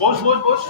বস বস বস।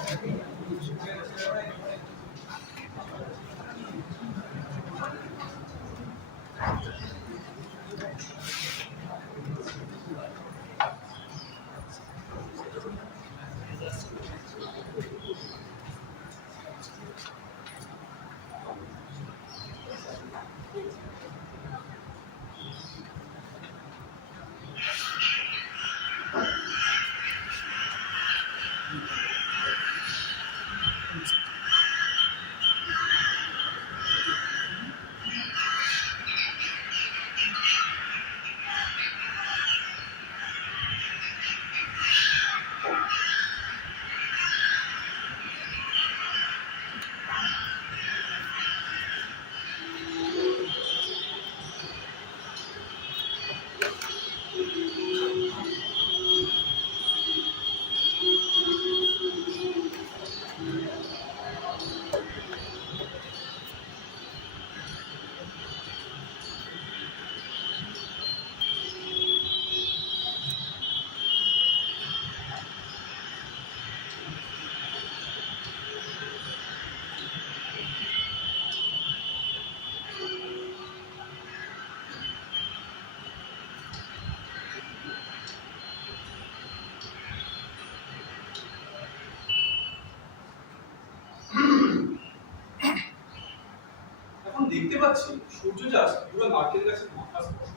দেখতে পাচ্ছি সূর্য চাষ পুরো নারকেল গাছের মাথা স্পর্শ।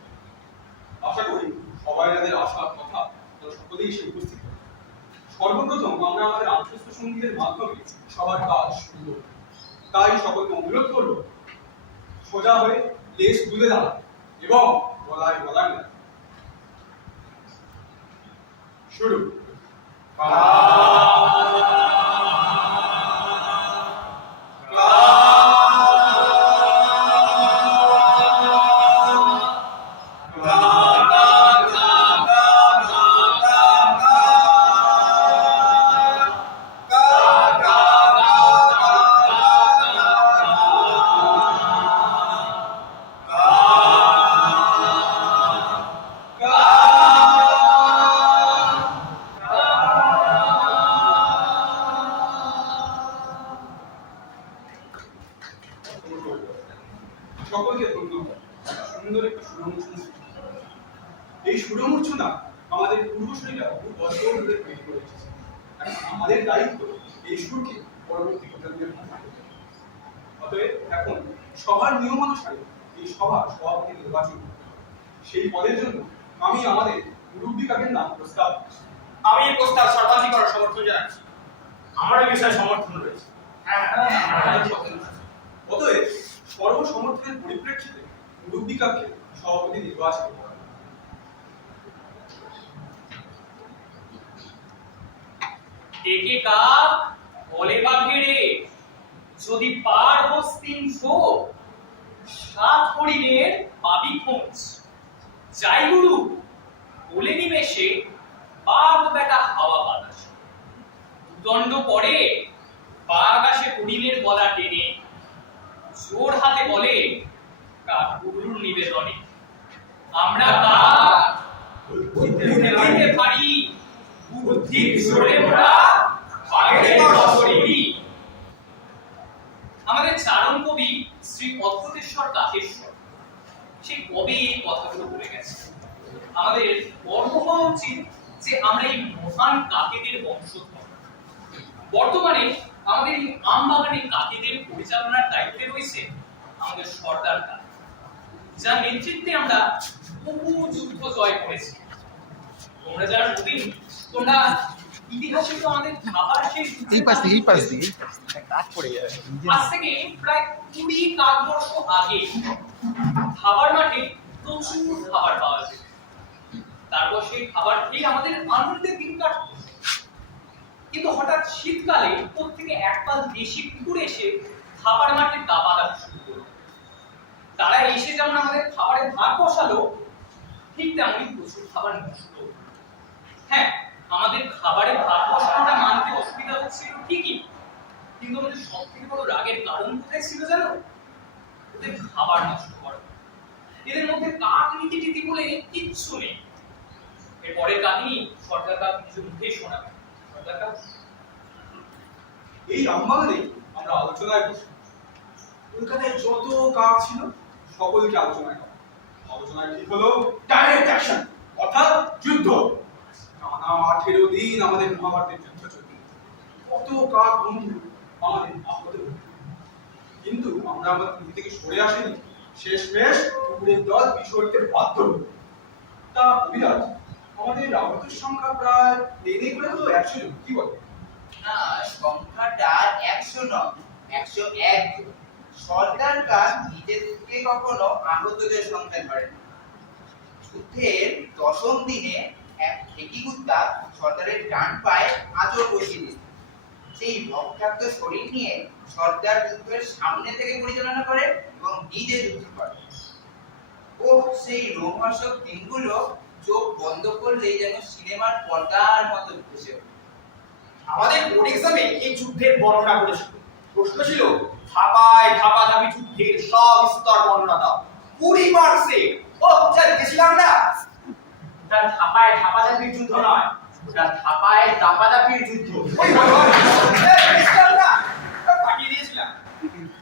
আশা করি সবাই যাদের আসার কথা তারা সকলেই এসে উপস্থিত হবে। সর্বপ্রথম আমরা আমাদের আন্তঃস্থ সঙ্গীতের মাধ্যমে সবার কাজ শুরু করব। তাই সকলকে অনুরোধ করব সোজা হয়ে লেজ তুলে দাঁড়ান এবং গলায় গলায় না শুরু। সকলকে ধন্যবাদ। সুন্দর একটি সুরমূর্ছনা। এই সুরমূর্ছনা আমাদের পূর্বসূরীরা বহু বছর ধরে তৈরি করে এসেছে। আমাদের দায়িত্ব এই সুরকে পরবর্তী প্রজন্মের হাতে তুলে দেওয়া। অতএব এখন সবার নিয়ম অনুসারে এই সভার সভাপতি নির্বাচন করতে হবে। সেই পদের জন্য আমি আমাদের মুরব্বী কাকের নাম প্রস্তাব করছি। আমি এই প্রস্তাব সর্বাধিকার সমর্থন জানাচ্ছি। আমার এই বিষয়ে সমর্থন রয়েছে। অতএব সর্বসমর্থনের পরিপ্রেক্ষিতে মুরব্বী কাককে সভাপতি নির্বাচন করা হবে। একে কাক বলে বাঘেরে, যদি পার হোস ৩০০, ৭ হরিণের পাবি খোঁজ। যাই গুরু বলে নিমেষে বাঘ বেটা হাওয়া বাতাস। দণ্ড পড়ে বাঘ আসে হরিণের গলা টেনে, জোর হাতে বলে কাক গুরুর নিবেদনে, আমরা কাক বুদ্ধিতে পারি, বুদ্ধির জোরে মোরা বাঘের দশরী। আমাদের চারণ কবি শ্রী অদ্ভুতেশ্বর কাকেশ্বর সে কবে এই কথাগুলো বলে গেছে। আমাদের গর্ব হওয়া উচিত যে আমরা এই মহান কাকেদের বংশধর। বর্তমানে আমাদের এই আমবাগানের কাকেদের পরিচালনার দায়িত্বে রয়েছে আমাদের সর্দার কাক, যার নেতৃত্বে আমরা বহু যুদ্ধ জয় করেছি। তোমরা যারা নতুন, তোমরা ইতিহাসে তো আমাদের খাবার শেষ এই পাশ দিয়ে কাজ পড়ে যাবে। আজ থেকে প্রায় ২০ কাকবর্ষ আগে খাবার মাঠে প্রচুর খাবার পাওয়া যেত। তারপর সেই খাবার খেয়ে আমাদের আনন্দের দিন কাটত। কিন্তু হঠাৎ শীতকালে প্রত্যেকে একপাল দেশি কুকুর এসে খাবার মাঠে দাপাদাপি শুরু করলো। তারা এসে যেমন আমাদের খাবারের ভাগ বসালো, ঠিক তেমনই প্রচুর খাবার নষ্ট হলো। হ্যাঁ, আমাদের খাবারের ভাগ বসানোটা মানতে অসুবিধা হচ্ছিল ঠিকই, কিন্তু আমাদের সব থেকে বড় রাগের কারণ কোথায় ছিল জানো? ওদের খাবার নষ্ট করা। এদের মধ্যে কাক নীতি টিতি বলে কিচ্ছু নেই। এর পরের কাহিনী সরকার কাক নিজের মুখেই শোনাবে। পতাকা এই রামবাগানে আমরা আলোচনায় বসি। কলকাতায় যত কাজ ছিল সকলকে আলোচনায় ডাকা। আলোচনায় ঠিক হলো ডাইরেক্ট অ্যাকশন, অর্থাৎ যুদ্ধ। টানা 18 দিন আমাদের মহাভারতের যুদ্ধ চলবে। কত কাজ বন্ধু আমাদের আপদে পড়ল। কিন্তু আমরা আমাদের নীতি থেকে সরে আসেনি। শেষমেশ কুকুরের দল বিসর্তে বাধ্য হল। তা অভিরাজ, আমাদের আহতের সংখ্যা প্রায় টেনে করে হলো 100 জন, কি বলে? না, সংখ্যাটা 100 নয়, 101 জন। সরকার নিজেদেরকে কখনো আহতদের সংখ্যা ধরে না। যুদ্ধের 10ম দিনে এক ঠেকিগুত্তা সর্দারের ডান পায়ে আঁচড় বসিয়ে দিল। সেই রক্তাক্ত শরীর নিয়ে সর্দার যুদ্ধের সামনে থেকে পরিচালনা করে এবং নিজে যুদ্ধ করে। ও সেই রোমহর্ষক দিনগুলো চোখ বন্ধ করলেই যেন সিনেমার পর্দার মতো ভেসে ওঠে। আমাদের বোর্ড এক্সামে এই যুদ্ধের বর্ণনা করেছিল। প্রশ্ন ছিল ধাপায় ধাপাধাপি যুদ্ধের সব স্তর বর্ণনা দাও। 20 মার্কসে। ও স্যার গেছিলাম না। ওটা ধাপায় ধাপাধাপির যুদ্ধ নয়, ওটা ধাপায় দাপাদাপির যুদ্ধ। ওই ভগবান, গেছিলাম না। পাঠিয়ে দিয়েছিলাম।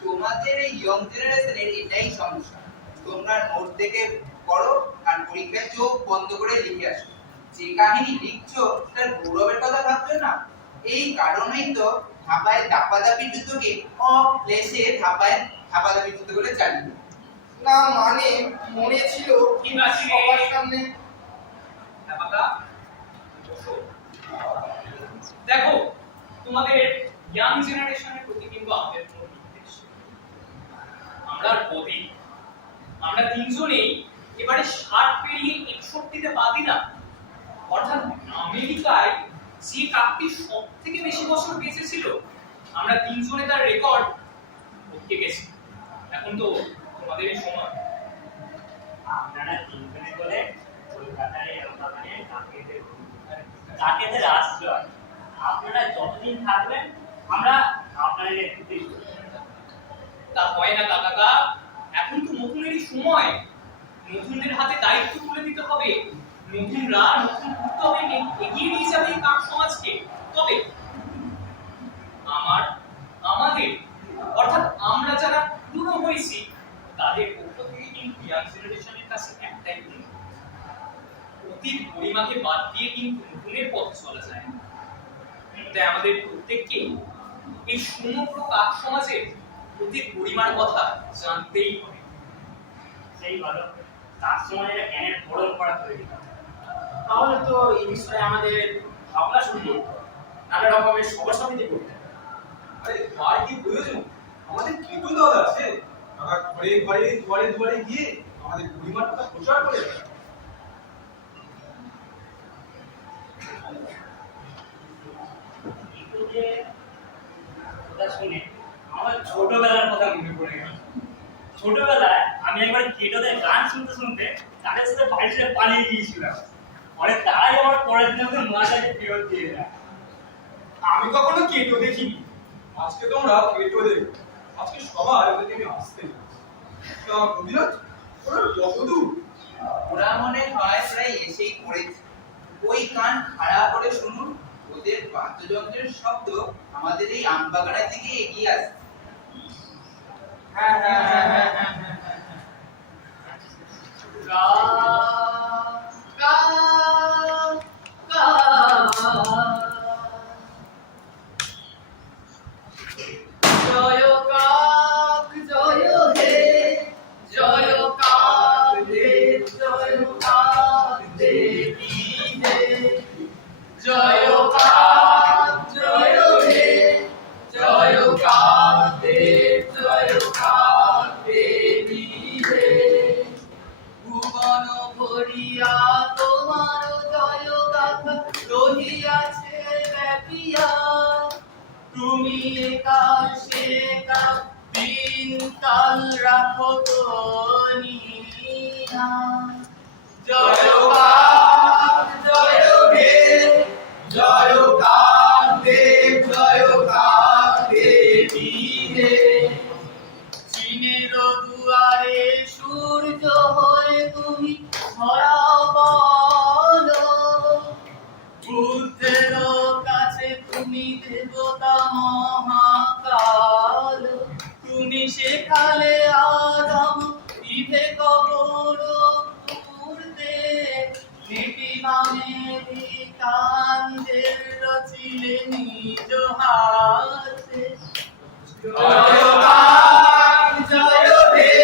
তোমাদের এই ইয়ং জেনারেশনের এটাই সমস্যা। তোমরা নোট দেখে পড়ো আর পরীক্ষায় চোখ বন্ধ করে লিখে আসো। যে কাহিনী লিখছো তার গৌরবের কথা ভাবছো না। এই কারণেই তো ধাপায় দাপাদাপি যুদ্ধকে অপ্লেসে ধাপায় ধাপাদাপি যুদ্ধ করে চালিয়ে। না মানে মনে ছিল ঠিক আছে রে। সবার সামনে। হ্যাঁ বাবা, বসো। দেখো, তোমাদের ইয়াং জেনারেশনের প্রতি কিন্তু আমাদের কোনো নির্দেশ। আমরা বদি, আমরা তিনজনেই এবারে 60 পেরিয়ে 61তে বাদি না। অর্থাৎ আমেরিকায় যে কাকটি সব থেকে বেশি বছর বেঁচে ছিল, আমরা তিনজনে তার রেকর্ড করতে গেছি। এখন তো তোমাদেরই সময়। আপনারা তিনজনে বলে কলকাতায় বাগানে কাকেদের আশ্রয়। আপনারা যতদিন থাকবেন আমরা আপনাদের নেতৃত্বেই তা হয় না কাকা, এখন তো নতুনেরই সময়। নতুনদের হাতে দায়িত্ব তুলে দিতে হবে। নতুনরা নতুন উদ্যোগে এগিয়ে নিয়ে যাবে এই কাক সমাজকে। তবে আমাদের অর্থাৎ আমরা যারা পুরনো হয়েছি তাদের পক্ষ থেকে কিন্তু ইয়াং জেনারেশনের কাছে একটাই অনুরোধ, অতীত পরিমাকে বাদ দিয়ে কিন্তু নতুনের পথে চলা যায় না। তাই আমাদের প্রত্যেককে এই সমগ্র কাক সমাজের অতীত পরিমার কথা জানতেই হবে। সেই ভালো তার সময় একটা জ্ঞানের বড় করা তৈরি হবে। তাহলে তো এই বিষয়ে আমাদের ভাবনা শুরু করতে হবে। নানা রকমের সভা সমিতি করতে হবে। আরে আর কি প্রয়োজন? আমাদের কেটো দল আছে। তারা ঘরে ঘরে দুয়ারে দুয়ারে গিয়ে আমাদের পরিমাণ কথা প্রচার করে দেয়। কিন্তু যে কথা শুনে আমার ছোটবেলার কথা মনে পড়ে গেল। ছোটবেলায় আমি একবার কেটোদের গান শুনতে শুনতে তাদের সাথে বাড়ি ছেড়ে পালিয়ে গিয়েছিলাম। পরে তারাই আমার পরের দিন আমাদের মাথাকে ফেরত দিয়ে দেয়। আমি কখনো কেটো দেখিনি। আজকে তোমরা কেটো দেবে। আজকে সবার ওদেরকে আমি আসতে বলছি। তা অভিরাজ, ওরা কতদূর? ওরা মনে হয় প্রায় এসেই পড়েছে। ওই কান খাড়া করে শুনুন, ওদের বাদ্যযন্ত্রের শব্দ আমাদের এই আমবাগানের দিকে এগিয়ে আসছে। হ্যাঁ হ্যাঁ হ্যাঁ হ্যাঁ হ্যাঁ হ্যাঁ জয় কাক জয় হে, জয় কাক হে, জয় কাক দেবী হে, জয় কাক জয় হে, জয় কাক হে, জয় কাক দেবী হে। ভুবন ভরিয়া তোমার জয় গাথা রহিয়াছে ব্যাপিয়া। তুমি একা সে একা দিন কাল রাখো তো নিয়া। জয় কাক জয় হে, জয় কাক দেব, জয় কাক দেবী হে। চীনের দুয়ারে সূর্য হয়ে তুমি ছড়াও বলো, বুদ্ধের কাছে তুমি দেবতা মহাকাল, তুমি সেখালে আদম ইভে কবর পূর্তে, মেটি নামেরি কান্দের রচিলে নিজ হাতে। জয় কাক জয় হে,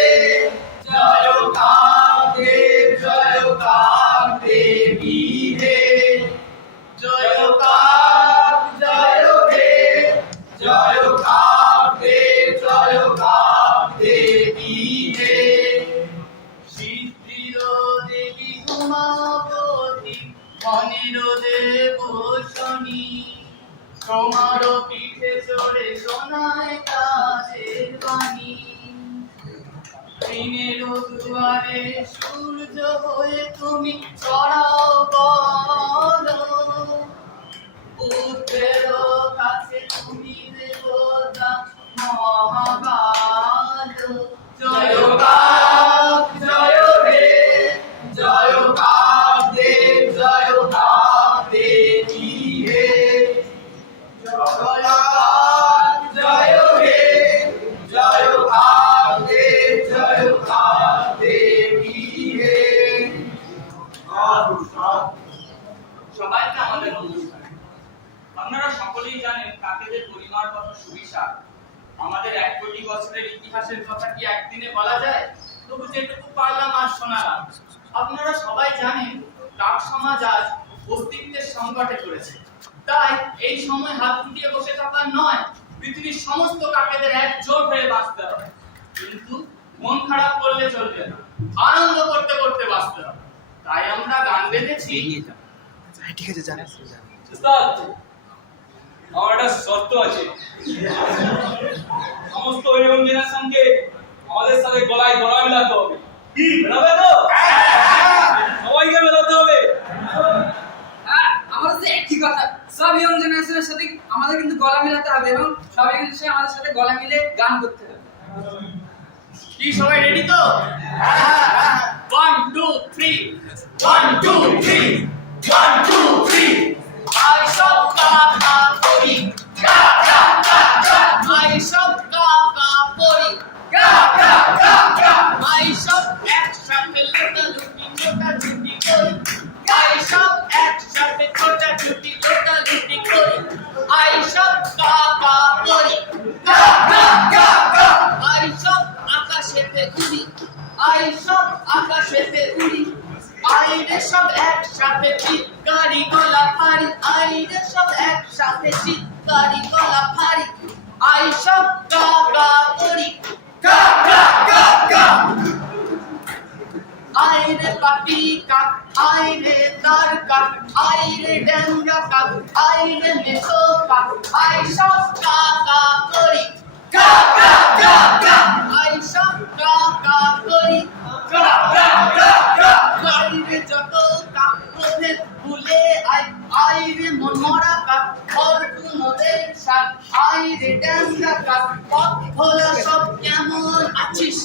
জয় কাক দেব, জয় কাক দেবী হে। জয় কাক জয় হে, জয় কাক দেব, জয় কাক দেবী হে। সিদ্ধির দেবী উমাবতী, মনির দেব শনি, তোমার পিঠে চড়ে শোনায় তাদের বাণী। দিনের দুয়ারে সূর্য হয়ে তুমি ছড়াও বলো, বুদ্ধের কাছে তুমি দেবতা মহাকাল। জয় কাক জয় হে, জয় কাক দেব, জয় কাক দেবী হে। জয় কাক জয় হে, জয় কাক দেব, জয় কাক দেবী হে। সবাইকে আমাদের নমস্কার। আপনারা সকলেই জানেন কাকেদের পরিবার কত সুবিশাল। আমাদের 1 কোটি বছরের ইতিহাসের কথা কি একদিনে বলা যায়? তবু যেটুকু পারলাম আজ শোনালাম। আপনারা সবাই জানেন কাক সমাজ আজ অস্তিত্বের সংকটে পড়েছে। তাই এই সময় হাত গুটিয়ে বসে থাকা নয়, পৃথিবীর সমস্ত কাকেদের একজোট হয়ে বাঁচতে হবে। কিন্তু মন খারাপ করলে চলবে না, আনন্দ করতে করতে বাঁচতে হবে। তাই আমরা গান বেঁধেছি। ঠিক আছে, জানাস উস্তাদ, আমার একটা শর্ত আছে। সমস্ত ইয়ং জেনারেশনকে আমাদের সাথে গলায় গলা মেলাতে হবে। কি মেলাবে তো? সবাইকে মেলাতে হবে। হ্যাঁ, আমাদের তো একই কথা। সব ইয়ং জেনারেশনের সাথে আমাদের কিন্তু গলা মেলাতে হবে এবং সব ইয়ং জেনারেশন আমাদের সাথে গলা মিলে গান করতে হবে। কি সবাই রেডি তো? 1 2 3 1 2 3 1 2 3 আই সব কাকা করি, কা কা কা কা আই সব কাকা করি, কা কা কা কা আই সব একসাথে লোটালুটি লোটালুটি করি, আই সব একসাথে ছোটাছুটি লোটালুটি করি, আই সব কাকা করি, কা কা কা কা আই সব আকাশেতে উড়ি, আই সব আকাশেতে উড়ি, আইরে সব একসাথে চিৎকারি গলা ফাড়ি, আইরে সব একসাথে চিৎকারি গলা ফাড়ি, আই সব কাকা করি, কা কা কা কা আইরে পাটি কাক, আইরে তার কাক, আইরে ডেঙ্গা কাক, আইরে মেছো কাক, আই সব কাকা করি, কা কা কা কা আই সব কাকা করি, কা কা কা কা আইরে যত কাক ওদের ভুলে আই, আইরে মন মরা কাক, অর্জুনদের সাথ, আইরে ডেঙ্গা কাক, পথ ভোলা সব কেমন আছিস,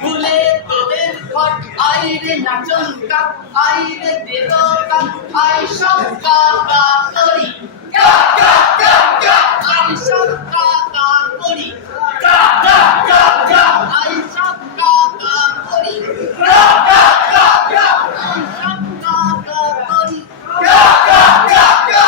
ভুলে তোদের ঘর, আইরে নাচন কাক, আইরে দেব কাক, আই সব কাকা করি, কা কা কা কা আই সব কাকা করি, কা কা কা কা আই সব কাকা করি, কা কা কা কা আই সব কাকা করি। কা কা কা কা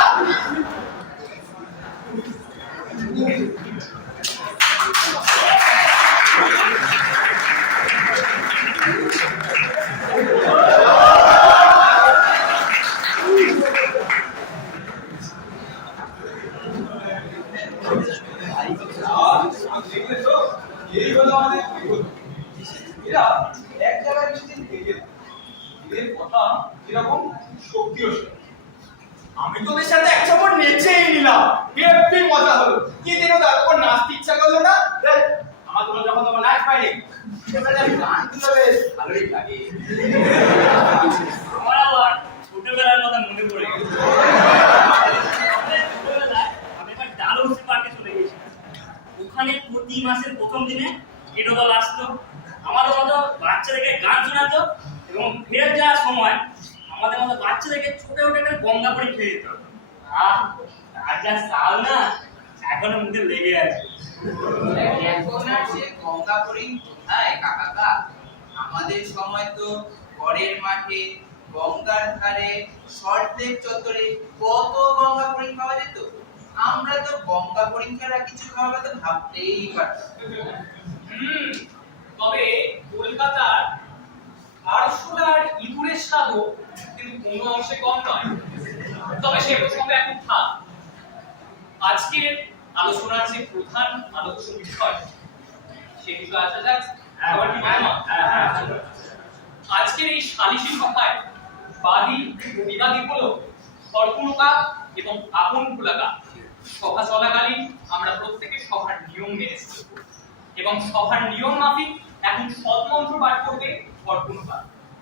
দেখলে তো, এই হলো আমাদের বিপদ। এরা এক জায়গায় বেশিদিন থেকে না। এদের কথা এরকম শক্তিও শোনে। আমি তো ওদের সাথে এক চাপড় নেচেই নিলাম, হেব্বি মজা হলো। কি দিন তারপর নাচতে ইচ্ছা করলো না? দেখ, আমার তোমার যখন তোমার নাচ পাইনি সেখানে আমি গানগুলো বেশ ভালোই লাগে। আমার আবার ছোটবেলার কথা মনে পড়ে গেল। ছোটবেলায় আমি একবার ডালহৌসি পার্কে চলে গেছিলাম। ওখানে প্রতি মাসের প্রথম দিনে কেটো দল আসতো, আমাদের মতো বাচ্চাদেরকে গান শোনাতো এবং ফের যাওয়ার সময় আমাদের মতো বাচ্চাদেরকে ছোট ছোট একটা গঙ্গা করে খেয়ে যেত। আর যা চাল না এখনো মুখে লেগে আছে। এখন আর সে গঙ্গা হরিণ কোথায় কাকা? আমাদের সময় তো ঘরের মাঠে, গঙ্গার ধারে, সল্টলেক চত্বরে কত গঙ্গা হরিণ পাওয়া যেত। আমরা তো গঙ্গা হরিণ ছাড়া কিছু খাওয়ার কথা ভাবতেই পারতাম না। তবে কলকাতার আরশোলার ইঁদুরের স্বাদও কিন্তু কোনো অংশে কম নয়। তবে সে প্রসঙ্গে এখন থাক। আজকের আলোচনার যে প্রধান আলোচ্য বিষয় সে বিষয়ে আসা যাক। আবার কি বলবো? আজকের এই সালিশি সভায় বাদী ও বিবাদী হলো হরকুনকা এবং আপন কুলাকা। সভা চলাকালীন আমরা প্রত্যেকে সভার নিয়ম মেনে চলব এবং সভার নিয়ম মাফিক এখন সৎমন্ত্র পাঠ করবে হরকুনকা।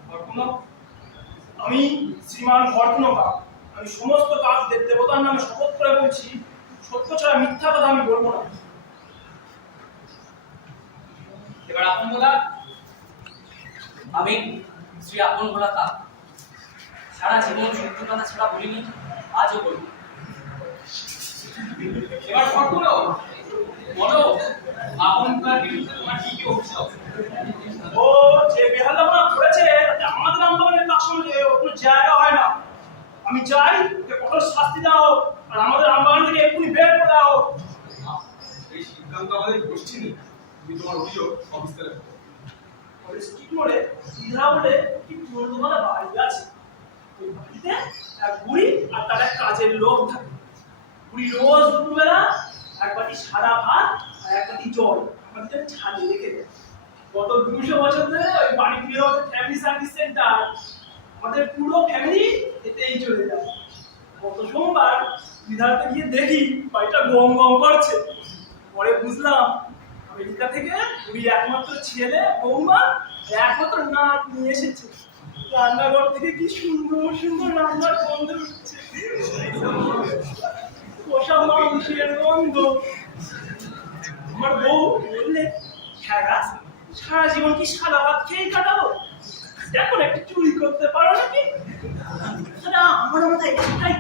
হরকুনক, আমি শ্রীমান হরকুনকা, আমি সমস্ত কাজ দেবতার নামে শপথ করে বলছি, সত্য ছাড়া মিথ্যা কথা আমি বলবো না। এবার আপন বলা। আমি শ্রী আপন ভোলাকা সারা জীবন সত্য কথা ছাড়া বলিনি, আজও বলবো। এবার হরকুনক বলো, আপন কুলার বিরুদ্ধে তোমার কি কি অভিযোগ? ও যে বেহালাপনা করেছে তাতে আমাদের আন্দোলনের কাজ সঙ্গে কোনো জায়গা হয় না। আমি চাই যে কঠোর শাস্তি দাও আর আমাদের আন্দোলন থেকে এক্ষুনি বের করে দাও। এই সিদ্ধান্ত আমাদের গোষ্ঠী নেই, তুমি তোমার অভিযোগ সবিস্তারে বলো। পরিস্থিতি করে দিঘা বলে কি পুরোদমা বাড়ি আছে। ওই বাড়িতে এক বুড়ি আর তার এক কাজের লোক থাকে। বুড়ি রোজ দুপুরবেলা এক বাটি সাদা ভাত আর এক বাটি জল আমাদের ছাদে রেখে দেয়। গত 200 বছর ধরে ওই বাড়িটি হচ্ছে ফ্যামিলি সার্ভিস সেন্টার। আমাদের পুরো ফ্যামিলি এতেই চলে যায়। গত সোমবার বিধাতে গিয়ে দেখি বাড়িটা গম গম করছে। পরে বুঝলাম আমেরিকা থেকে বুড়ি একমাত্র ছেলে বৌমা একমাত্র নাক নিয়ে এসেছে। রান্নাঘর থেকে কি সুন্দর সুন্দর রান্নার গন্ধ উঠছে, কষা মাংসের গন্ধ। আমার বউ বললে, হ্যাঁ গাছ সারা জীবন কি সাদা ভাত খেয়ে কাটাবো, এখন একটু চুরি করতে পারো নাকি? আমার মতো একটাই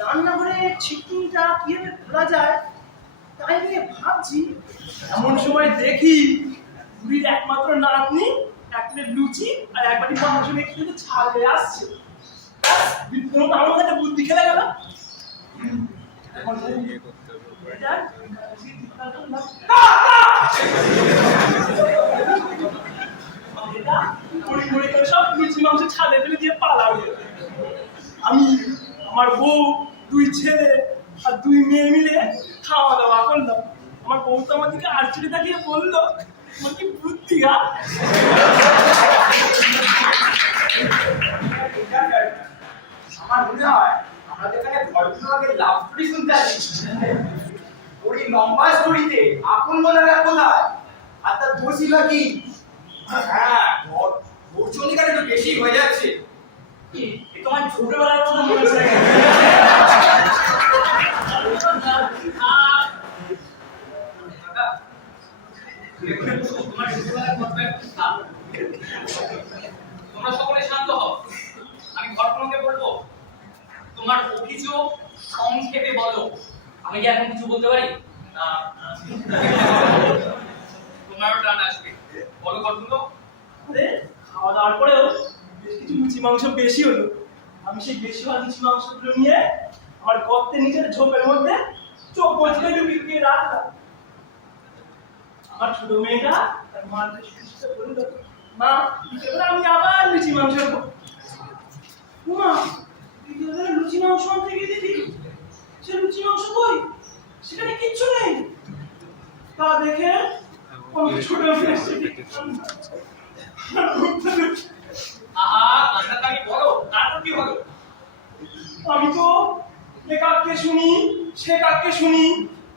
রান্নাঘরে ছিটকিটা কিভাবে খোলা যায় তাই নিয়ে ভাবছি। এমন সময় দেখি বুড়ির একমাত্র নাতনি এক প্লেট লুচি আর এক বাটি মাংস নিয়ে কিন্তু ছাড়ে আসছে। আমার মধ্যে একটা বুদ্ধি খেলে গেল। সব লুচি মাংস ছাদে ফেলে দিয়ে পালাবে। আমি, আমার বউ, 2 ছেলে আর 2 মেয়ে মিলে খাওয়া দাওয়া করলাম। আমার বউ তো আমার দিকে আড়চুড়ে তাকিয়ে বললো, আমার কি বুদ্ধি গা। আমার মনে হয় আমাদের এখানে ভদ্রভাবে লাভ স্টোরি শুনতে আসি। ওই লম্বা স্টোরিতে আপন বলাটা কোথায় আর তার দোষী বা কি? হ্যাঁ, বর্ষণিকার একটু বেশি হয়ে যাচ্ছে। তোমার ছোটবেলার কথা মনে পড়ে গেল। তোমরা সকলে শান্ত হও। আমি ঘটনাকে বলবো, তোমার অভিযোগ সংক্ষেপে বলো। আমি কি এখন কিছু বলতে পারি? না, তোমারও টান আসবে। বলো ঘটনা। খাওয়া দাওয়ার পরেও বেশ কিছু লুচি মাংস বেশি হলো। আমি সেই বেশি হওয়া লুচি মাংসগুলো নিয়ে আমার গর্তের নিচের ঝোপের মধ্যে চোখ বছরে বিক্রিয়ে রাখলাম। আমার ছোট মেয়েটা তার মাকে সুস্থ বলল, মা এবার আমি আবার লুচি মাংস খাবো। মা লুচি মাংস আনতে গিয়ে দেখি সে লুচি মাংস কই, সেখানে কিচ্ছু নেই। তা দেখে আমার ছোট মেয়ে আহা, কান্নাকাটি বলো, তারপর কি হলো? আমি তো এ কাককে শুনি সে কাককে শুনি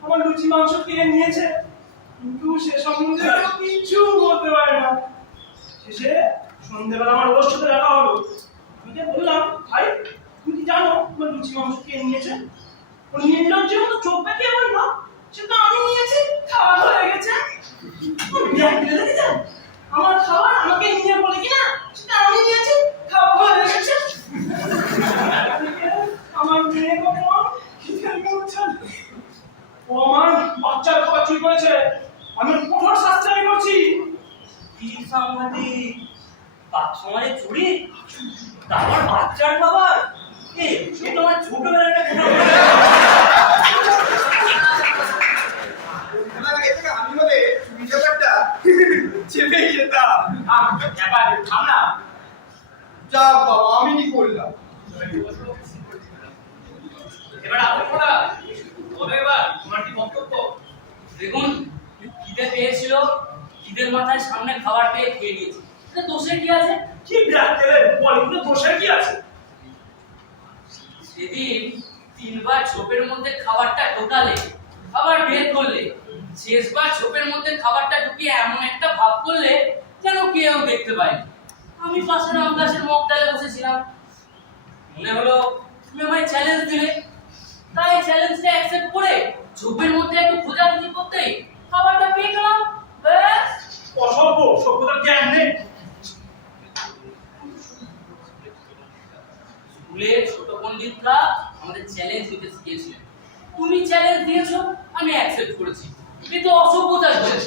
আমার লুচি মাংস কিনে নিয়েছে, কিন্তু সে সম্বন্ধে কিছু বলতে পারে না। শেষে সন্ধ্যেবেলা আমার ওর সাথে দেখা হলো। আমি বললাম, ভাই তুমি কি জানো তোমার লুচি মাংস কে নিয়েছে? ও নির্লজ্জের মতো চোখ পাকিয়ে বলল, সেটা আমি নিয়েছি, খাওয়া হয়ে গেছে। আমার খাবার আমাকে নিয়ে বলে কিনা সেটা আমি নিয়েছি, খাওয়া হয়ে গেছে। আমার মেয়ে কখন বাচ্চার খাবার চুরি করেছে আমি ওর কঠোর শাস্তি আমি করছি। কি সাংঘাতিক! সমাজে চুরি, তারপর বাচ্চার খাবার। সে তোমার ছোটবেলার একটা আমি বলে চুরি ব্যাপারটা চেপেই যেতাম। থাম না, যা বাবা আমি কি করলাম। এবার আপনি বলো এবার তোমার কি বক্তব্য? দেখুন, খিদে পেয়েছিল, খিদের মাথায় সামনে খাবার পেয়ে খেয়ে নিয়েছি। দোষে কি আছে? কি ব্যাকেলের বল, এগুলো দোষের কি আছে? সেদিন 3 বার ছোপের মধ্যে খাবারটা ঢোকালে, আবার বের করলে, শেষবার ছোপের মধ্যে খাবারটা ঢুকিয়ে এমন একটা ভাব করলে যেন কেউ দেখতে পায়নি। আমি পাশে রামদাসের মগডালে বসেছিলাম, মনে হলো তুমি আমায় চ্যালেঞ্জ দিলে, তাই চ্যালেঞ্জটা অ্যাকসেপ্ট করে ছোপের মধ্যে একটু খোঁজাখুঁজি করতেই খাবারটা পেয়ে গেলাম। ব্যাস। অসভ্য, সভ্যতার জ্ঞান নেই। স্কুলের ছোট পণ্ডিতরা আমাদের চ্যালেঞ্জ দিতে শিখিয়েছিলেন, তুমি চ্যালেঞ্জ দিয়েছো, আমি অ্যাকসেপ্ট করেছি। কিন্তু অসভ্যতার বলে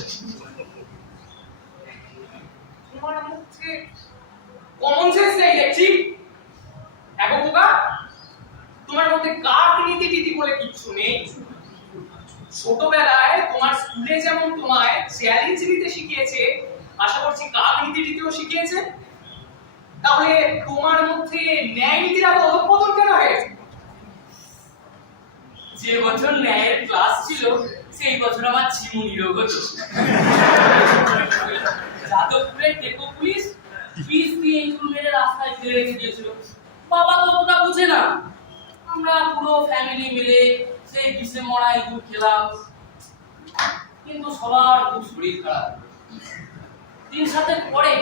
তোমার মধ্যে কমন সেন্স নেই দেখছি। এখন বোকা, তোমার মধ্যে কাক নীতি টিতি বলে কিচ্ছু নেই। ছোটবেলায় তোমার স্কুলে যেমন তোমায় চ্যালেঞ্জ নিতে শিখিয়েছে, আশা করছি কাক নীতি টিতিও শিখিয়েছে। তাহলে তোমার মধ্যে ন্যায় নীতির এত অধঃপতন কেন হয়েছে? যে বছর ন্যায়ের ক্লাস ছিল সেই বছর আমার ঝিমুনি রোগ হতো। যাদবপুরের টেকো পুলিশ ফিস দিয়ে ইঁদুর মেরে রাস্তায় ফেলে রেখে দিয়েছিল। বাবা তো অতটা বুঝে না, আমরা পুরো ফ্যামিলি মিলে সেই বিষে মরা ইঁদুর খেলাম। কিন্তু সবার খুব শরীর খারাপ। 3-7 পরে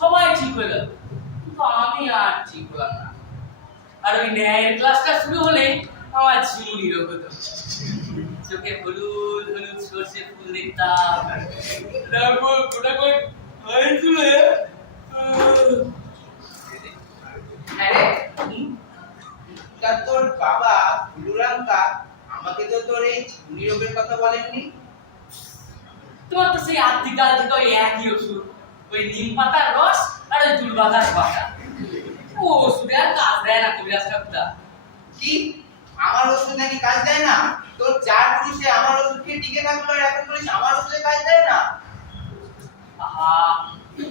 সবাই ঠিক হয়ে গেল, কিন্তু আমি আর ঠিক হলাম না। আর ওই ন্যায়ের ক্লাসটা শুরু হলে আমার ঝিমুনি রোগ হতো। চোখে হলুদ হলুদ সর্ষে ফুল দেখতাম, তারপর গোটা করে হাই তুলে হ্যাঁ রে, তা তোর বাবা হুলুরাম কাক আমাকে তো তোর এই ঝুনি রোগের কথা বলেননি। তোমার তো সেই আদিকাল থেকে ওই একই ওষুধ, ওই নিম পাতার রস আর ওই দুর্বাঘাস পাতা। ও ওষুধে আর কাজ দেয় না কবিরাজ ঠাকুরদা। কি আমার ওষুধ নাকি কাজ দেয় না? তোর 4 পুরুষে আমার ওষুধ খেয়ে টিকে থাকলো আর এখন বলিস আমার ওষুধে কাজ দেয় না? আহা,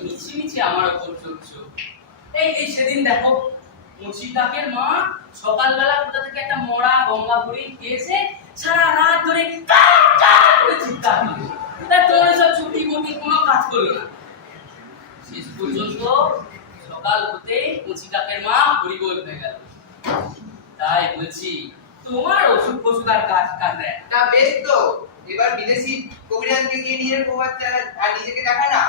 মিছি মিছি আমার ওপর চলছো। এই সেদিন দেখো, মুচি কাকের মা সকালবেলা কোথা থেকে একটা মরা গঙ্গা বুড়ি খেয়েছে, সারা রাত ধরে কা কা করে চিৎকার করলো। তাই তোমার সব ছুটি মুটি কোনো কাজ করলো না। শেষ পর্যন্ত সকাল হতে মুচি কাকের মা হরিবোল হয়ে গেল। তাই বলছি, তোমার ওষুধ ফষুধ আর কাজ দেয় না। তা বেশ তো, এবার বিদেশি কবিরাজকে গিয়ে নিয়ে প্রভাব আর নিজেকে দেখা না।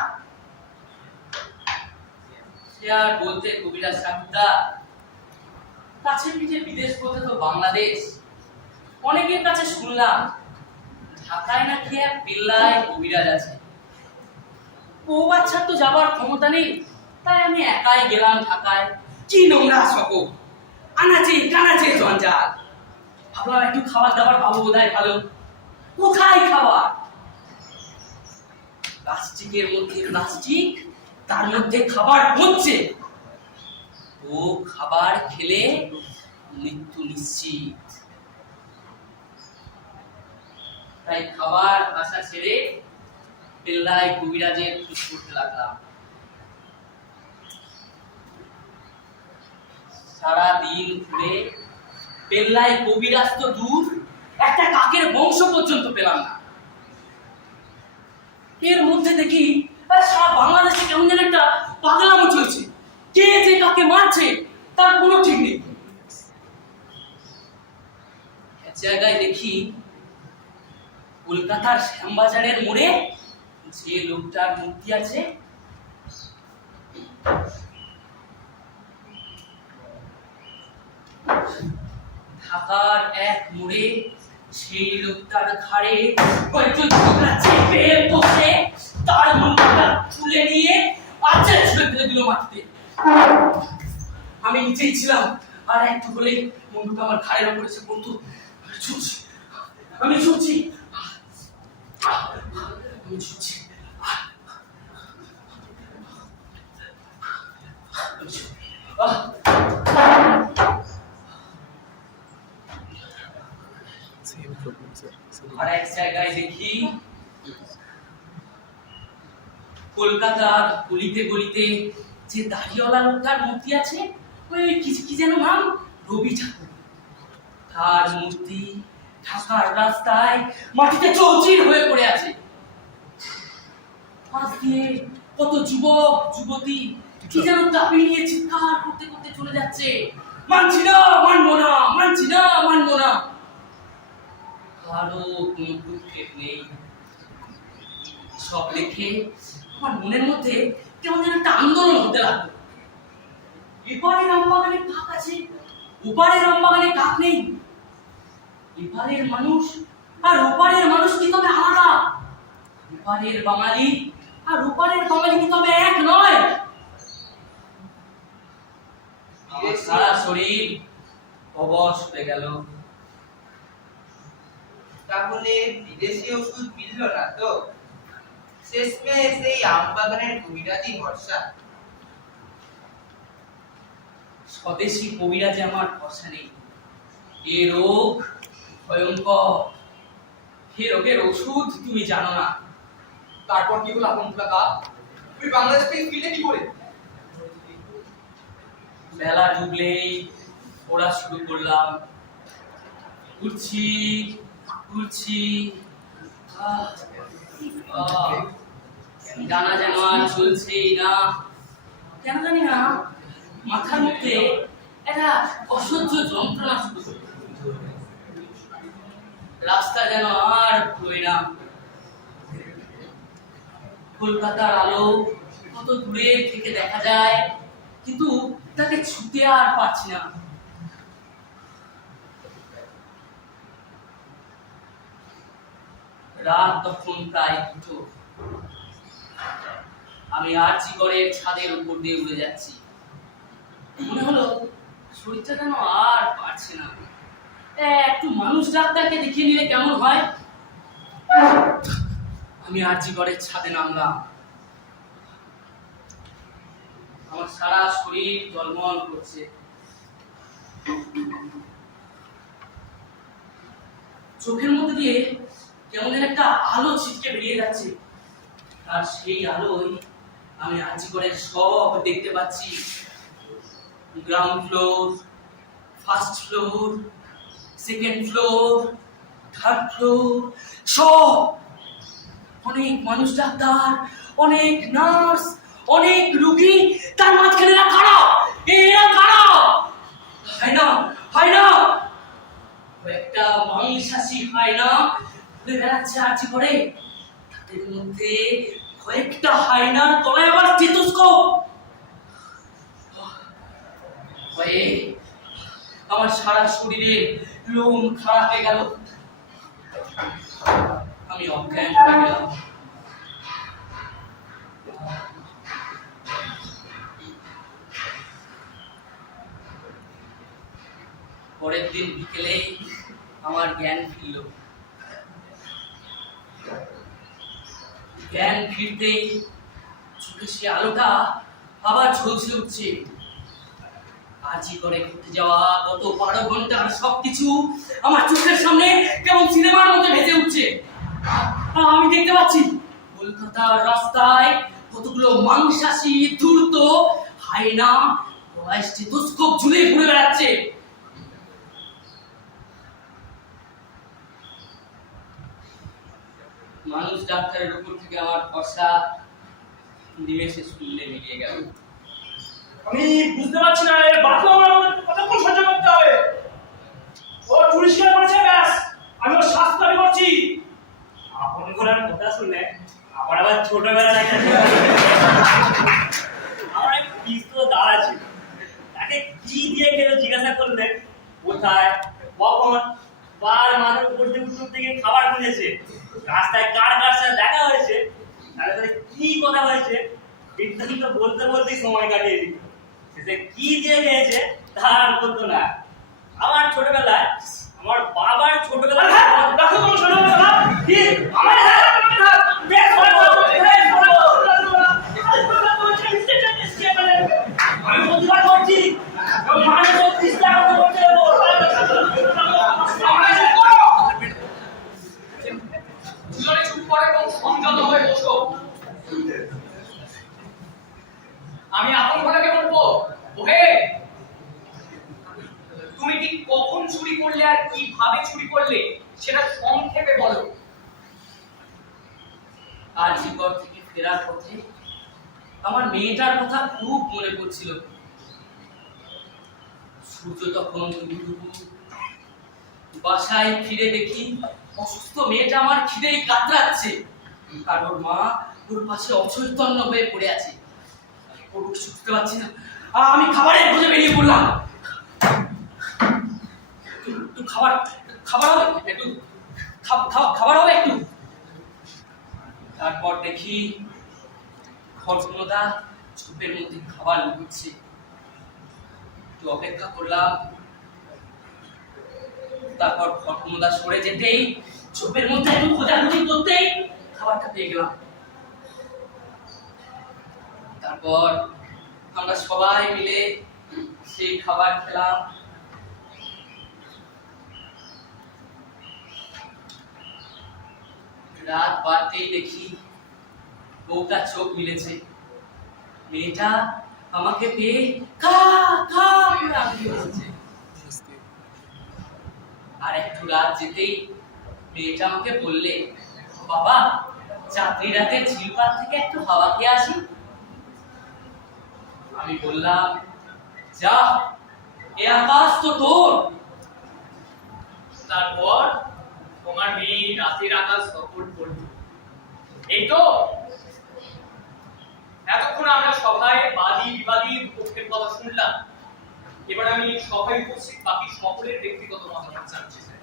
সে আর বলতে কবিরাজ ঠাকুরদা, কাছে পিঠে বিদেশ বলতে তো বাংলাদেশ। অনেকের কাছে শুনলাম ঢাকায় নাকি এক পিল্লায় কবিরাজ আছে। ও বাচ্চার তো যাবার ক্ষমতা নেই, তাই আমি একাই গেলাম ঢাকায়। কি নোংরা সকল, আনাচে কানাচে জঞ্জাল। ভাবলাম একটু খাবার দাবার পাবো বোধহয় ভালো। কোথায় খাবার? প্লাস্টিকের মধ্যে প্লাস্টিক, তার মধ্যে খাবার পড়ছে। ও খাবার খেলে মৃত্যু নিশ্চিত। তাই খাবার আশা ছেড়ে পেল্লায় কবিরাজের খোঁজ করতে লাগলাম। সারা দিন ঘুরে পেল্লায় কবিরাজ তো দূর, একটা কাকের বংশ পর্যন্ত পেলাম না। এর মধ্যে দেখি সারা বাংলাদেশে কেমন যেন একটা পাগলামো চলছে। কে যে কাকে মারছে তার কোনো ঠিক নেই। এক জায়গায় দেখি কলকাতার শ্যামবাজারের মোড়ে যে লোকটার মূর্তি আছে, ঢাকার এক মোড়ে সেই লোকটার ঘাড়ে কয়েকজন ছোকরা চেপে বসে তার মুন্ডুটা তুলে নিয়ে আচ্ছা ছুঁড়ে ফেলে দিল মাটিতে। আমি নিচেই ছিলাম, আর একটু হলে মুন্ডুটা আমার ঘাড়ের ওপর এসে পড়তো। আমি শুনছি আমি ছুটছি। আর এক জায়গায় দেখি কলকাতার গলিতে গলিতে যে দাড়িওয়ালা লোকটার মূর্তি আছে, ওই কি যেন নাম, রবি ঠাকুর, তার মূর্তি ঢাকার রাস্তায় মাটিতে চৌচির হয়ে পড়ে আছে। পাশ দিয়ে কত যুবক যুবতী কি যেন দাবি নিয়ে চিৎকার করতে করতে চলে যাচ্ছে, মানছি না, মানবো না, মানছি না, মানবো না। কারো কোনো দুঃখের নেই। সব দেখে আমার মনের মধ্যে কেমন যেন একটা আন্দোলন হতে লাগলো। এপারে রামবাগানে কাক আছে, ওপারের রামবাগানে কাক নেই। এপারের মানুষ আর ওপারের মানুষ কি তবে আলাদা? এপারের বাঙালি আর ওপারের বাঙালি কি তবে এক নয়? আমার সারা শরীর অবশ হয়ে গেল। তাহলে বিদেশি ওষুধ মিলল না তো? শেষমেশ এই আম বাগানের কবিরাজি ভরসা। স্বদেশি কবিরাজে আমার ভরসা নেই। এ রোগ ভয়ঙ্কর, এ রোগের ওষুধ তুমি জানো না। তারপর কি হলো আপন কাকা? তুই বাংলাদেশ থেকে ফিরলে কি করে? বেলা ডুবলেই ওরা শুরু করলাম, ঘুরছি ঘুরছি, ডানা যেন আর চলছেই না। কেন জানি না মাথার মধ্যে একটা অসহ্য যন্ত্রণা শুরু হলো। রাস্তা যেন আর ভুলোই না। কলকাতার আলো কত দূরে থেকে দেখা যায়, কিন্তু তাকে ছুতে আর পারছি না। রাত তখন প্রায় 2টো। আমি আরজিকরের ছাদের উপর দিয়ে উড়ে যাচ্ছি। মনে হলো শরীরটা যেন আর পারছে না, একটু মানুষ ডাক্তারকে দেখিয়ে নিলে কেমন হয়। আমি আরজিকরের ছাদে নামলাম। আমার সারা শরীর জলমল করছে। চোখের মধ্যে দিয়ে কেমন একটা আলো ছিটকে বেরিয়ে যাচ্ছে, আর সেই আলোয় আমি আরজিকরের সব দেখতে পাচ্ছি। Ground floor, first floor, second floor, third floor, সব অনেক মানুষ ডাক্তার, অনেক নার্স, অনেক রোগী, তার মাঝখানে এরা কারা? এরা কারা? হয় না, হয় না, একটা মাংসাশী হয় না ঘুরে বেড়াচ্ছে আরজিকরে। তাদের মধ্যে কয়েকটা হায়নার গলায় আবার স্টেথোস্কোপ। ভয়ে আমার সারা শরীরে লোম খারাপ হয়ে গেল। আমি অজ্ঞান হয়ে গেলাম। পরের দিন বিকেলে আমার জ্ঞান ফিরল। জ্ঞান ফিরতেই চোখে সে আলোটা আবার ঝলসে উঠছে। আরজিকরে ঘটে যাওয়া গত 12 ঘন্টার সবকিছু আমার চোখের সামনে কেমন সিনেমার মতো ভেসে উঠছে। আমি দেখতে পাচ্ছি কলকাতার রাস্তায় কতগুলো মাংসাশী ধূর্ত হায়না গলায় স্টেথোস্কোপ ঝুলিয়ে ঘুরে বেড়াচ্ছে। মানুষ ডাক্তারের উপর থেকে আমার ভরসা নিমেষে শূন্যে মিলিয়ে গেল। আমি বুঝতে পারছি না, এর বাকি আমার কতক্ষণ সহ্য করতে হবে? ও চুরি শিকার করেছে, ব্যাস আমি ওর শাস্তি দাবি করছি। আপন করার কথা শুনলে আমার আবার ছোটবেলা লাগে। আমার এক পিস্তল দাঁড়া ছিল, তাকে কি দিয়ে খেলো জিজ্ঞাসা করলে কোথায়, কখন, কার মাথার উপর থেকে খাবার খুঁজেছে, রাস্তায় কার কার সাথে দেখা হয়েছে, তাদের সাথে কি কথা হয়েছে, ইত্যাদি তো বলতে বলতেই সময় কাটিয়ে দিত। সে কি দিয়ে গেছে তার বলতো না। আমার ছোটবেলায়, আমার বাবার ছোটবেলায় দেখো তোমার ছোটবেলা কি আমার ফেরার পথে আমার মেয়েটার কথা খুব মনে পড়ছিল। সূর্য তখন ডুবু বাসায় ফিরে দেখি অসুস্থ মেয়েটা আমার খিদেই কাতরাচ্ছে, আর ওর মা ওর পাশে অচৈতন্য হয়ে পড়ে আছে। ওর শুনতে পাচ্ছি না, আমি খাবারের খোঁজে বেরিয়ে পড়লাম। একটু খাবার খাবার হবে একটু, খাবার হবে একটু। তারপর দেখি খরচমদা ঝোপের মধ্যে খাবার লুকোচ্ছে। একটু অপেক্ষা করলাম, তারপর খরচমদা সরে যেতেই ঝোপের মধ্যে একটু খোঁজাখুঁজি করতেই খাবারটা পেয়ে গেলাম। তারপর আমরা সবাই মিলে সেই খাবার খেলাম। রাত বাড়তেই দেখি বউটা চোখ মিলেছে, মেয়েটা আমাকে পেয়ে কা কা করে আঁকিয়ে বসেছে। আর একটু রাত যেতেই মেয়েটা আমাকে বললে, বাবা চাঁদনি রাতে ঝিলপাড় থেকে একটু হাওয়া খেয়ে আসি। আমি বললাম, যা, এ আকাশ তো তোর। তারপর তোমার মেয়ে রাতের আকাশ দখল করল। এই তো এতক্ষণ আমরা সভায় বাদী বিবাদী পক্ষের কথা শুনলাম। এবার আমি সভায় উপস্থিত বাকি সকলের ব্যক্তিগত মতামত জানতে চাই।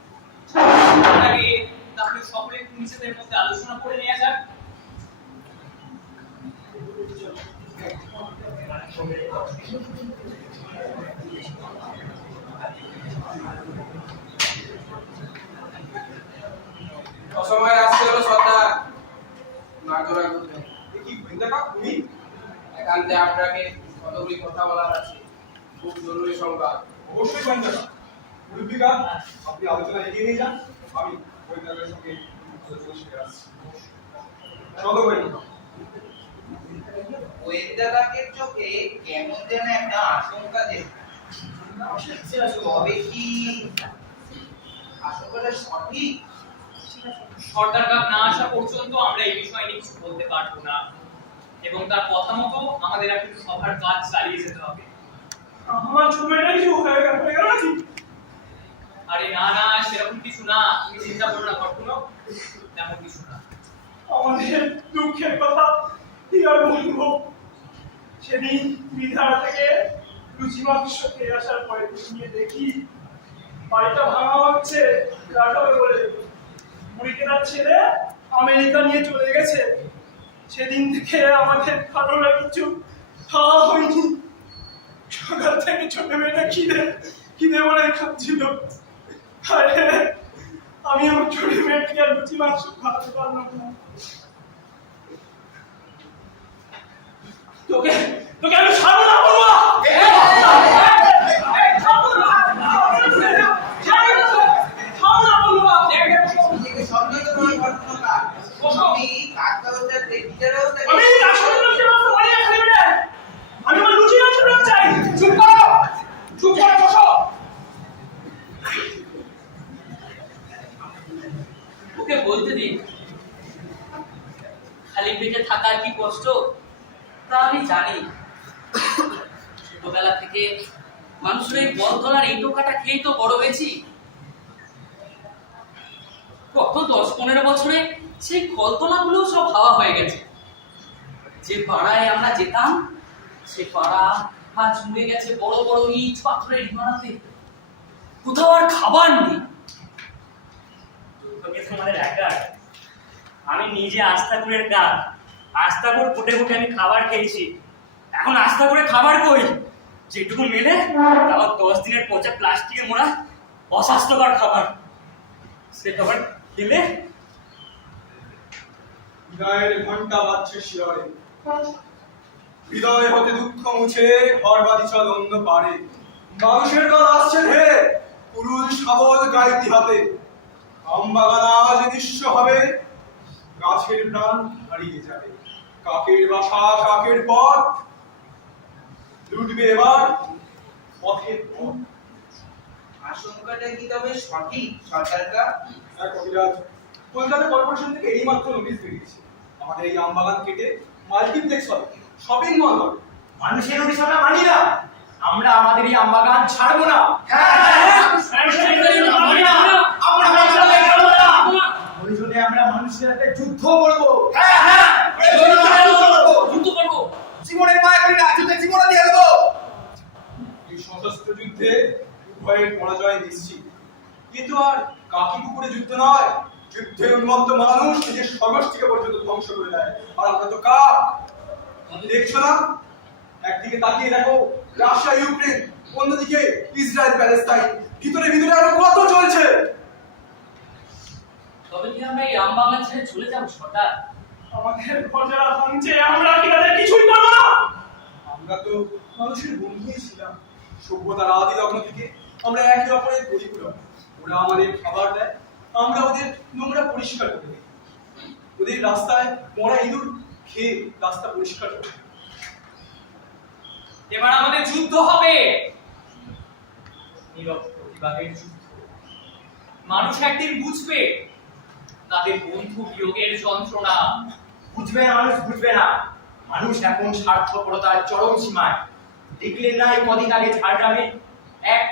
তার আগে তাহলে সকলের নিজেদের মধ্যে আলোচনা করে নেওয়া যাক। অসময় আসতে হলো সর্দার। কি গোয়েন্দা কাক তুমি? একান্তে আপনাকে কতগুলি কথা বলার আছে, খুব জরুরি সংবাদ। অবশ্যই গোয়েন্দা কাক। মুরব্বী কাক, আপনি আলোচনা এগিয়ে নিয়ে যান, আমি গোয়েন্দাদের সঙ্গে আলোচনা সেরে আসছি। চলো গোয়েন্দা কাক। গোয়েন্দা কাকের চোখে কেমন যেন একটা আশঙ্কা দেখছে। তবে কি আশঙ্কাটা সঠিক? সরকার কাপ না আসা পর্যন্ত আমরা এই বিষয় নিয়ে কিছু বলতে পারবো না, এবং তার কথা মতো আমাদের এখন সবার কাজ চালিয়ে যেতে হবে। আমার ছোটবেলায় কিছু হয়ে গেল নাকি? আরে না না, সেরকম কিছু না, তুমি চিন্তা করো না কখনো, তেমন কিছু না। আমাদের দুঃখের কথা কি আর বলবো। সেদিন বিধার থেকে লুচি মাংস খেয়ে আসার পরে নিয়ে দেখি বাড়িটা ভাঙা হচ্ছে, রাখাবে বলে মুড়িকেনার ছেলে আমেরিকা নিয়ে চলে গেছে। সেদিন থেকে আমাদের ভালো না কিছু খাওয়া হয়নি। সকাল থেকে ছোট মেয়েটা খিদে খিদে বলে খাচ্ছিল। আরে আমি আমার ছোট মেয়েকে আর লুচি মাংস খাওয়াতে পারলাম না। তোকে তোকে আমি ছাড়বো না বলবো। নিজেকে সম্মানিত করে ঘটনা কাক। তুমি কাক ব্যবস্থার বিচার ব্যবস্থা আমি আসলে লুচি মাংস বানিয়ে খাই না, আমি আমার লুচি মাংস চাই। চুপ করো, চুপ করে বসো। ওকে বলতে দিন, খালি পেটে থাকার কি কষ্ট তা আমি জানি। ছোটবেলা থেকে মানুষের এই বলতলার ইটো কাটা খেয়েই তো বড় হয়েছি। গত 10-15 বছরে সেই কল্পনাগুলো সব হাওয়া হয়ে গেছে। যে পাড়ায় আমরা যেতাম সে পাড়া আজ জুড়ে গেছে বড় বড় ইট পাথরের ইমারতে। কোথাও আর খাবার নেই। তোকে তোমাদের একা, আমি নিজে আস্তাকুরের কাজ, আস্তাকুর ফুটে ফুটে আমি খাবার খেয়েছি। এখন আস্তাকুরে খাবার কই? যেটুকু মেলে তাও 10 দিনের পচা প্লাস্টিকে মোড়া অস্বাস্থ্যকর খাবার। সে খাবার খেলে বিদায়ের ঘন্টা বাজছে শিয়রে। হৃদয় হতে দুঃখ মুছে ঘর বাঁধিছল অন্য পারে। মানুষের কাল আসছে হে, পুরুল শাবল গাইতি হাতে। আমবাগান আজ নিঃস্ব হবে, গাছের প্রাণ হারিয়ে যাবে। কাকের বাসা কাকের পথ, লুটবে এবার পথের পথ। আশঙ্কাটা কি তবে সঠিক সরকার কাক? এক কবিরাজ, কলকাতা কর্পোরেশন থেকে এই মাত্র নোটিশ বেরিয়েছে। আমাদের এই আমবাগান কেটে মাল্টিপ্লেক্স হবে, শপিং মল হবে। মানুষের অভিশাপ আমরা মানি না, আমরা আমাদের এই আমবাগান ছাড়বো না। প্রয়োজনে আমরা মানুষের সাথে যুদ্ধ করবো। যুদ্ধ করবো। জীবনের মায়া করি না, যুদ্ধে জীবন দিয়ে দেবো। এই সশস্ত্র যুদ্ধে উভয়ের পরাজয় নিশ্চিত। কিন্তু আর কাকি কুকুরে যুদ্ধ নয়, যুদ্ধে উন্মত্ত মানুষ নিজের সমষ্টিকে পর্যন্ত ধ্বংস করে দেয়। আর আমরা তো কাক, দেখছো না? একদিকে তাকিয়ে দেখো রাশিয়া ইউক্রেন, অন্যদিকে ইসরায়েল প্যালেস্তাইন, ভিতরে ভিতরে আরো কত চলছে। তবে কি আমরা এই আমবাগান ছেড়ে চলে যাবো সর্দার? আমাদের ঘর যারা ভাঙছে আমরা কি তাদের কিছুই করবো না? আমরা তো মানুষের বন্ধুই ছিলাম। সভ্যতার আদি লগ্ন থেকে আমরা একে অপরের পরিপূরক। ওরা আমাদের খাবার দেয়, আমরা ওদের নোংরা পরিষ্কার করে দিই। ওদের রাস্তায় মরা ইঁদুর খেয়ে রাস্তা পরিষ্কার করে দিই। এবার আমাদের যুদ্ধ হবে, নীরব প্রতিবাদের যুদ্ধ। মানুষ একদিন বুঝবে তাদের বন্ধু বিয়োগের যন্ত্রণা। বুঝবে না মানুষ, বুঝবে না। মানুষ এখন স্বার্থপরতার চরম সীমায়। দেখলেন না এই কদিন আগে ঝাড়গ্রামে এক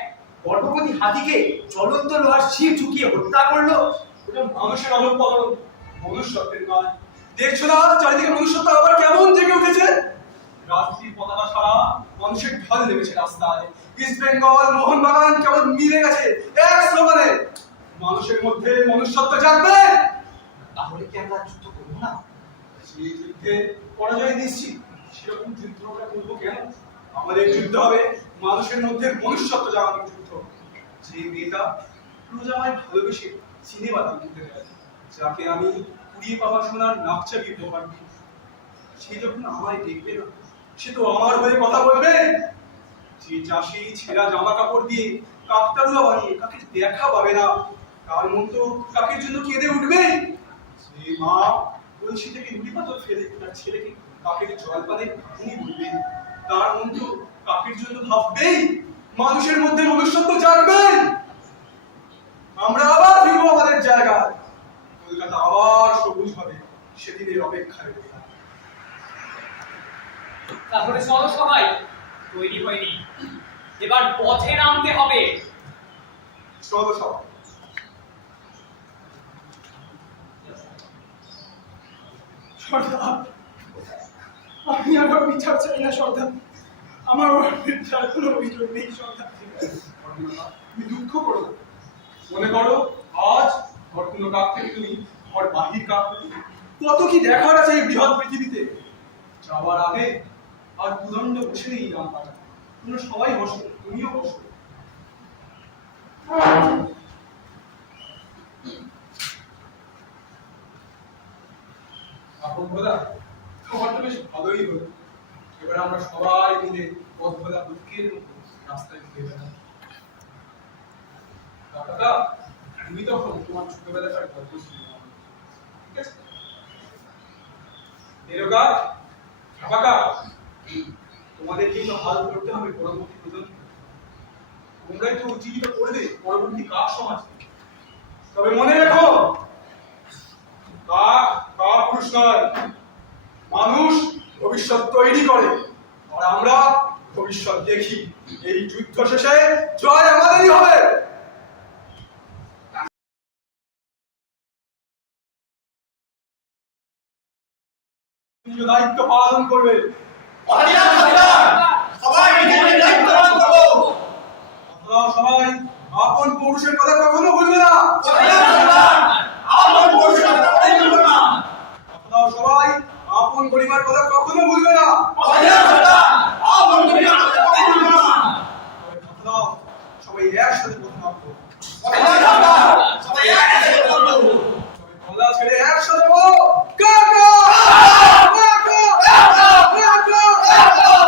গর্ভবতী হাতিকে জ্বলন্ত লোহার শির ঝুঁকিয়ে হত্যা করলো? ওটা মানুষের অধঃপতন, মনুষ্যত্বের নয়। দেখছো না চারিদিকে মনুষ্যত্ব আবার কেমন জেগে উঠেছে? রাজনীতির পতাকা ছাড়া মানুষের ঢল নেমেছে রাস্তায়। ইস্ট বেঙ্গল, মোহনবাগান কেমন মিলে গেছে এক স্লোগানে। মানুষের মধ্যে মনুষ্যত্ব জাগবে, তাহলে কি আমরা যুদ্ধ করবো না? সেই যুদ্ধে পরাজয় নিশ্চিত। সেরকম যুদ্ধ আমরা করবো কেন? আমাদের যুদ্ধ হবে মানুষের মধ্যে মনুষ্যত্ব জাগানোর যুদ্ধ। যে নেতা রোজ আমায় ভালোবেসে সিনেমা দেখতে দেয়, যাকে আমি কুড়িয়ে পাওয়া শোনার নাকচা ব্যবহার করি, সে যখন আমায় দেখবে না, সে তো আমার হয়ে কথা বলবে। যে চাষি ছেঁড়া জামা কাপড় দিয়ে কাকতারুয়া বানিয়ে কাকে দেখা পাবে না, তার মন তো কাকের জন্য কেঁদে উঠবে। যে মা কলসি থেকে নুড়ি পাথর ফেলে তার ছেলেকে কাকের জলপানের কাহিনী বলবে, তার মন তো কাকের জন্য ভাববেই। মানুষের মধ্যে মনুষ্যত্ব জাগবে। আমরা আবার ফিরবো আমাদের জায়গায়। কলকাতা আবার সবুজ হবে, সেদিনের অপেক্ষায় রইলাম। তাহলে চলো সবাই, তৈরি হয়নি, এবার পথে নামতে হবে। চলো সবাই। সর্দার, আমি আবার বিচার চাই না সর্দার। আমার বিচার কোনো অভিযোগ নেই সর্দার। তুমি দুঃখ করো না। মনে করো আজ ঘর কোনো কাক থেকে তুমি ঘর বাহির কাক হলে। কত কি দেখার আছে এই বৃহৎ পৃথিবীতে। যাওয়ার আগে আর দুদণ্ড বসে নেই আমরা। তোমরা সবাই বসো, তুমিও বসো। আপনভোলা, তোমার তো বেশ ভালোই হলো। এবার আমরা সবাই মিলে বদভোলা দুঃখের মতো রাস্তায় ঘুরে বেড়াই। কাকা, তুমি তখন তোমার ছোটবেলাকার গল্প শুনবে, ঠিক আছে? এরকা, কাকা, তোমাদের জন্য হাল করতে হবে পরবর্তী প্রজন্ম। তোমরাই তো উজ্জীবিত করবে পরবর্তী কাক সমাজ। তবে মনে রেখো, কাক পুরুষ নয়, মানুষ ভবিষ্যৎ তৈরি করে, আর আমরা ভবিষ্যৎ দেখি। এই যুদ্ধ শেষে জয় আমাদেরই হবে। দায়িত্ব পালন করবে। সবাই আপন পুরুষের কথা কখনো ভুলবে না। সবাই আপন পরিবার কথা কখনো ভুলবে না। সবাই একসাথে কথা বলবো। সবাই গলা ছেড়ে একসাথে বলো, কাকা কাকা কাকা কাকা।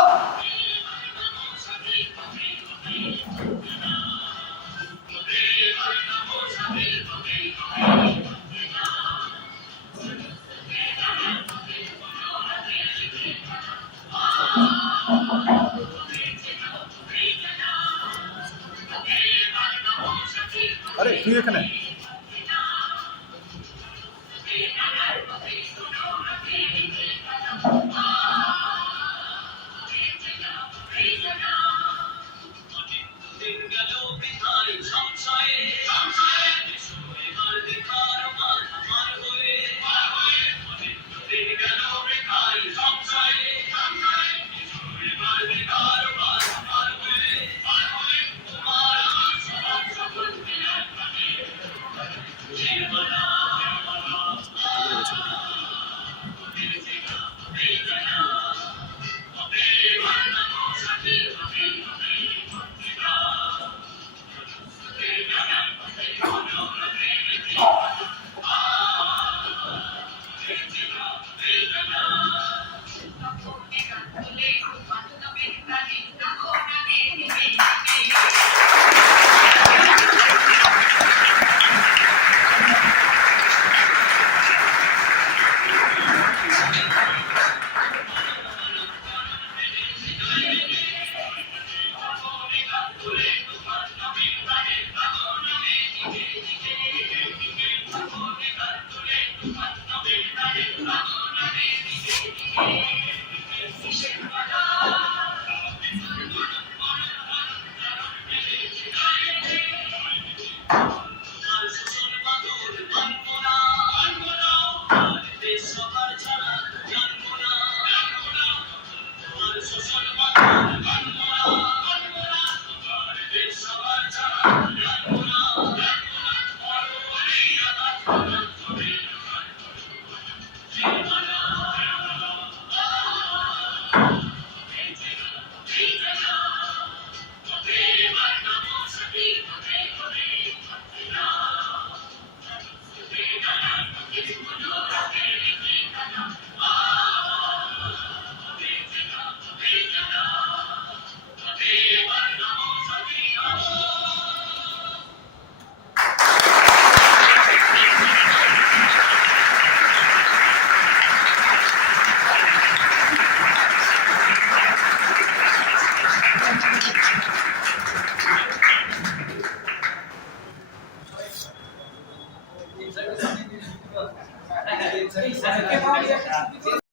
স্যার